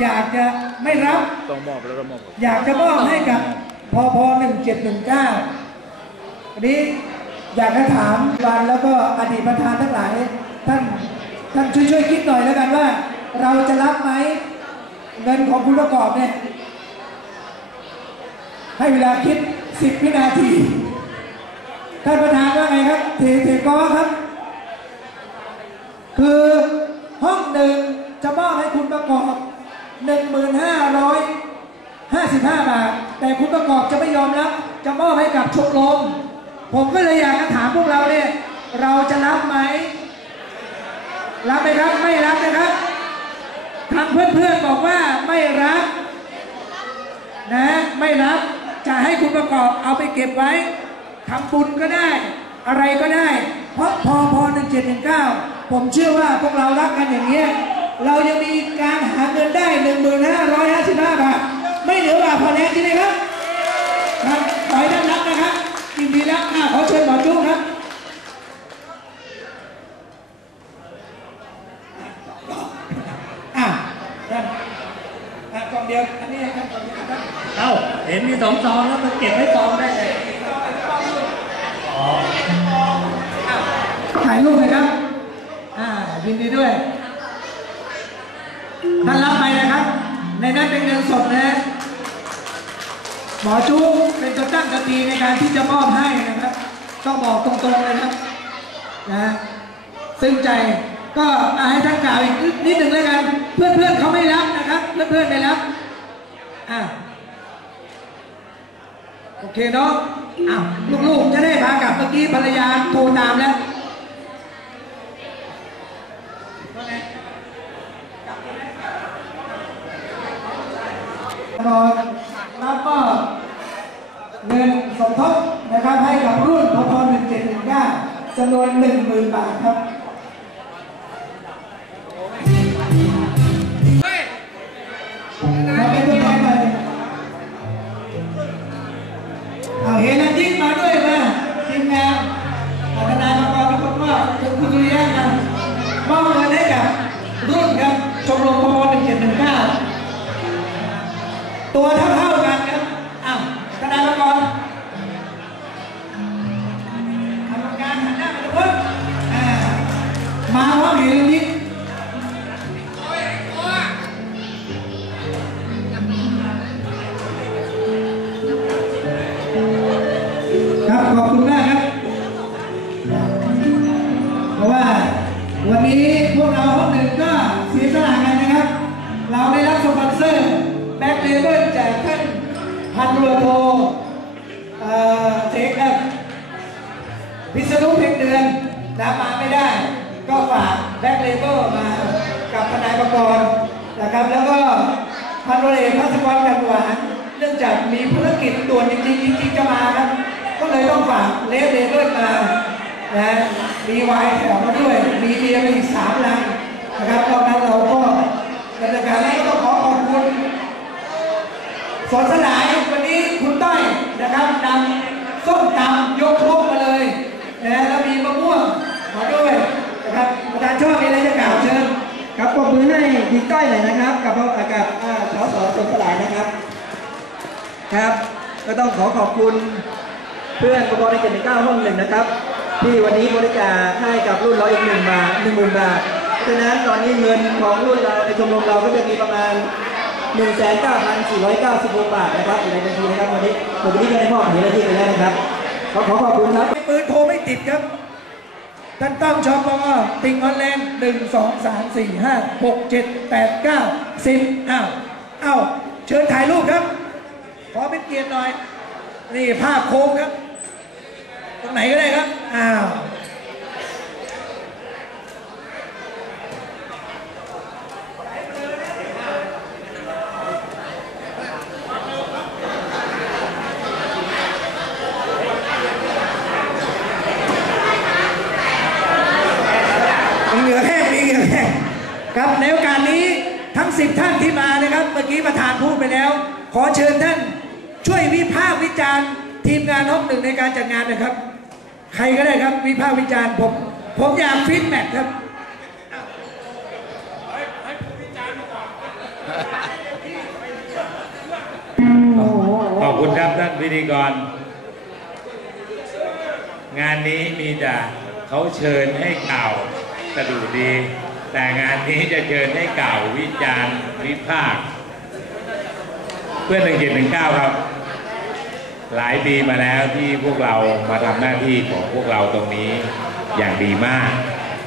อยากจะไม่รับ ต้องมอบแล้วต้องมอบอยากจะมอบให้กับพพหนึ่งเจ็ดหนึ่งเก้าวันนี้อยากจะถามวันแล้วก็อดีตประธานทั้งหลาย ท่านท่านช่วยช่วยคิดหน่อยแล้วกันว่า เราจะรับไหมเงินของคุณประกอบเนี่ย ให้เวลาคิดสิบวินาที ท่านประธานว่าไงครับเทเทกอครับ คือห้องหนึ่งจะมอบให้คุณประกอบ 1,555 บาท แต่คุณประกอบจะไม่ยอมรับ จะมอบให้กับชมรม ผมก็เลยอยากจะถามพวกเราเนี่ย เราจะรับไหม รับไหมครับ ไม่รับนะครับทางเพื่อนๆบอกว่าไม่รับนะ ไม่รับ จะให้คุณประกอบเอาไปเก็บไว้ทำบุญก็ได้ อะไรก็ได้ เพราะพอพอหนึ่งเจ็ดหนึ่งเก้าผมเชื่อว่าพวกเรารักกันอย่างเงี้ย เรายังมีการหาเงินได้ 1,550 ในนั้นเป็นเงินสดนะหมอจุ๊เป็นตัวตั้งสติในการที่จะมอบให้นะครับ ต้องบอกตรงๆเลยครับนะซึ่งใจก็อ่าให้ท่านกล่าวอีกนิดหนึ่งแล้วกัน เพื่อนๆเขาไม่รับนะครับ เพื่อนๆไม่รับอ่าโอเคเนาะอ้าวลูกๆจะได้พากลับเมื่อกี้ภรรยาโทรตามแล้วน อนแล้วก็เงินสมทบนะครับให้กับรุ่นพพ1719จำนวน 10,000 บาทครับมาเป็นตัวแทนเลยเอาเฮลันยิ่งมาด้วยมาทีมงานอาทนายมาก่อนทุกคนว่าถึงคุณสุริยะกันมอบเงินให้กับรุ่นครับชมรมพพ1719 ตัวเท่าเท่าๆกันครับอ้าวกระดานมาก่อนทำการหันหน้าไปทุกคนมาพร้อมเห็นนิดครับขอบคุณมากครับ เพราะว่าวันนี้พวกเราห้องหนึ่งก็เสียสละกันนะครับ เราได้รับสปอนเซอร์ แบ็คเลเบิลจากท่านพันรือโทเอ่อเทคเอฟพิษณุเพ็งเดือนนะมาไม่ได้ ก็ฝากแบ็คเลเบิลมากับทนายประกรณ์นะครับ แล้วก็พันรือเอกพัศกรกันหวานเนื่องจากมีภารกิจด่วนจริงๆจริงๆจะมาครับ ก็เลยต้องฝากเลฟเลเบิลมานะมีไวน์แถมมาด้วย มีเบียร์มาอีกสามลังนะครับตอนนั้นเราก็ดำเนินการให้ต้องขอขอบคุณ สวนสลายวันนี้คุณต้อยนะครับนำส้มตำยกครกมาเลยนะแล้วมีมะม่วงมาด้วยนะครับประธานชอบมีอะไรจะกล่าวเชิญครับปรบมือให้ดีก้อยหน่อยนะครับ กับกับอ่าสสสมสลายนะครับครับ ก็ต้องขอขอบคุณเพื่อนกบในเจ็ดเก้าห้องหนึ่งนะครับ ที่วันนี้บริจาคให้กับรุ่นเราอีกหนึ่งบาทหนึ่งหมื่นบาทฉะนั้นตอนนี้เงินของรุ่นเราในชมรมเราก็จะมีประมาณ 1 9 4 9 6 บาทนะครับอยู่ในบัญชีนะครับวันนี้ผมวันนี้ก็ได้มอบเหรียญที่ไปแล้วนะครับ ขอขอขอบคุณครับปืนโทรไม่ติดครับ ท่านตั้มชอปอติงออนแลนด์หนึ่งสองสามสี่ห้าหกเจ็ดแปดเก้าสิบอ้าวอ้าวเชิญถ่ายรูปครับ ขอเป็นเกียรติหน่อย นี่ภาพโค้งครับ ตรงไหนก็ได้ครับ อ้าว ครับในโอกาสนี้ทั้ง 10 ท่านที่มานะครับ เมื่อกี้ประธานพูดไปแล้ว ขอเชิญท่านช่วยวิพากษ์วิจารณ์ที มงานห้องหนึ่งในการจัดงานนะครับ ใครก็ได้ครับวิพากษ์วิจารณ์ผมผมอยากฟีดแบ็กครับขอบคุณครับท่านพิธีกร งานนี้มีแต่เขาเชิญให้กล่าวกระดูดี แต่งานนี้จะเชิญให้กล่าววิจารณ์วิพากษ์เพื่อนหนึ่งเจ็ดหนึ่งเก้าครับ หลายปีมาแล้วที่พวกเรามาทำหน้าที่ของพวกเราตรงนี้อย่างดีมาก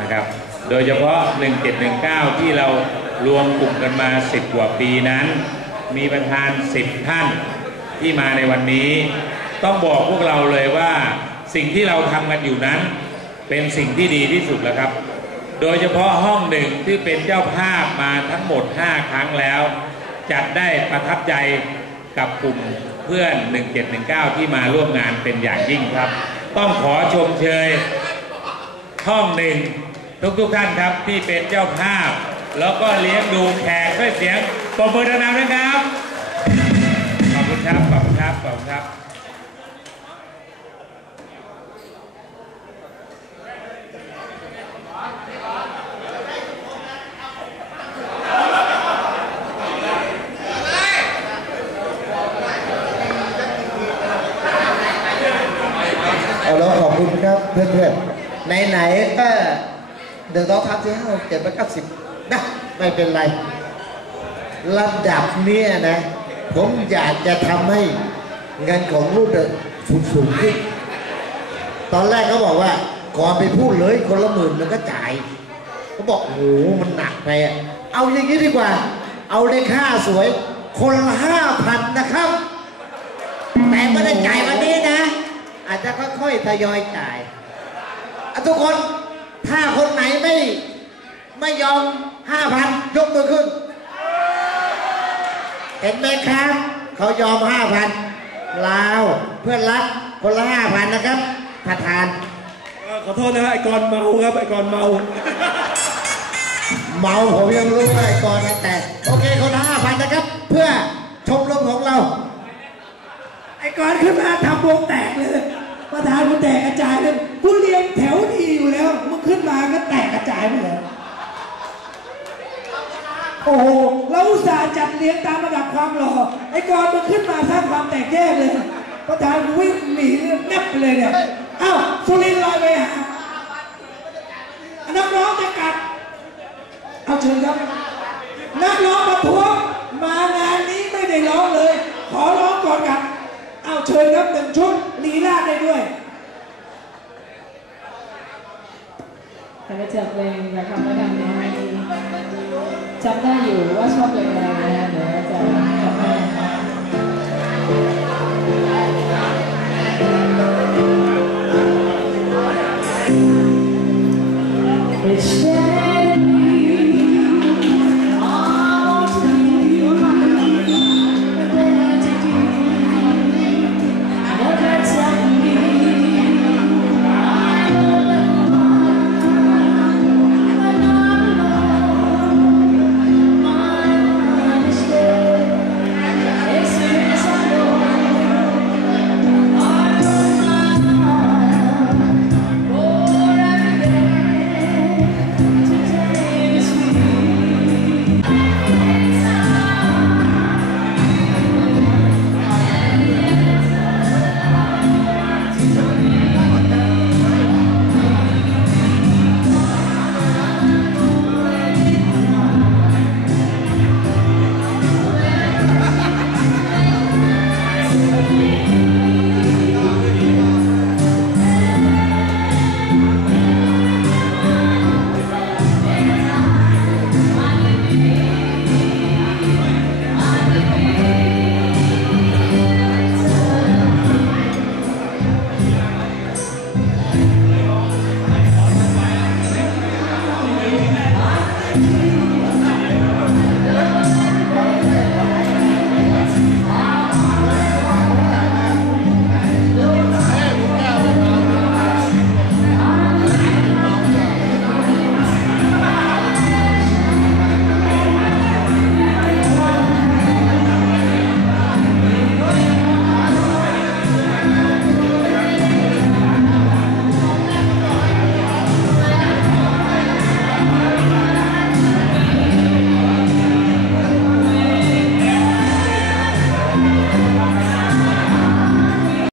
นะครับ โดยเฉพาะ 1719 ที่เรารวมกลุ่มกันมา 10 กว่าปีนั้น มีประธาน 10 ท่านที่มาในวันนี้ ต้องบอกพวกเราเลยว่าสิ่งที่เราทำกันอยู่นั้น เป็นสิ่งที่ดีที่สุดแล้วครับ โดยเฉพาะห้องหนึ่งที่เป็นเจ้าภาพมาทั้งหมด 5 ครั้งแล้ว จัดได้ประทับใจกับกลุ่ม พื่อน1719 ที่มาร่วมงานเป็นอย่างยิ่งครับ ต้องขอชมเชยห้องหนึ่งทุกทุกๆท่านครับที่เป็นเจ้าภาพ แล้วก็เลี้ยงดูแขกด้วยเสียงปรบมือดังๆนะครับ ขอบคุณครับ ขอบคุณครับ ขอบคุณครับ เอาแล้วขอบคุณครับ เพื่อนๆไหนๆก็เดือดร้อนทับที่ห้าเจ็ดไปเก้าสิบนะไม่เป็นไรระดับเนี้ยนะ ผมอยากจะทำให้เงินของลูกเด็กสูงสูงขึ้น ตอนแรกเขาบอกว่าก่อนไปพูดเลยคนละหมื่นมันก็จ่ายเขาบอกโอ้โหมันหนักไปอะเอาอย่างนี้ดีกว่า เอาในค่าสวย คนละห้าพันนะครับ แต่ไม่ได้จ่ายวันนี้นะ อาจจะค่อยๆทยอยจ่าย ทุกคนถ้าคนไหนไม่ ไม่ยอมห้าพันยกมือขึ้น เห็นไหมครับ เขายอมห้าพันลาวเพื่อนรักคนละห้าพันนะครับประธานขอโทษนะฮะไอ้กรเมาครับไอ้กรเมา เมาผมยังรู้ไอ้ก่อนนะแต่โอเคคนละห้าพันนะครับ เพื่อชมรมของเรา ไอ้ก่อนขึ้นมาทำวงแตกเลยประธานกูแตกกระจายเลย กูเรียงแถวดีอยู่แล้วมึงขึ้นมาก็แตกกระจายไปเลยโอ้โหเราอุตส่าห์จัดเรียงตามระดับความหล่อไอ้กอนมึงขึ้นมาสร้างความแตกแยกเลยประธานวิ่งหนีแนบเลยเนี่ยอ้าวสุรินลอยไปหานักร้องจะกัดเอาเชิญครับนักร้องประท้วงมางานนี้ไม่ได้ร้องเลย ขอร้องก่อนครับเอาเชิญครับหนึ่งชุดลีลาได้ด้วย แต่ก็จอเพลงกับคำว่าดังนี้จำได้อยู่ว่าชอบเพลงอะไรนะเดี๋ยวจะได้ Wish that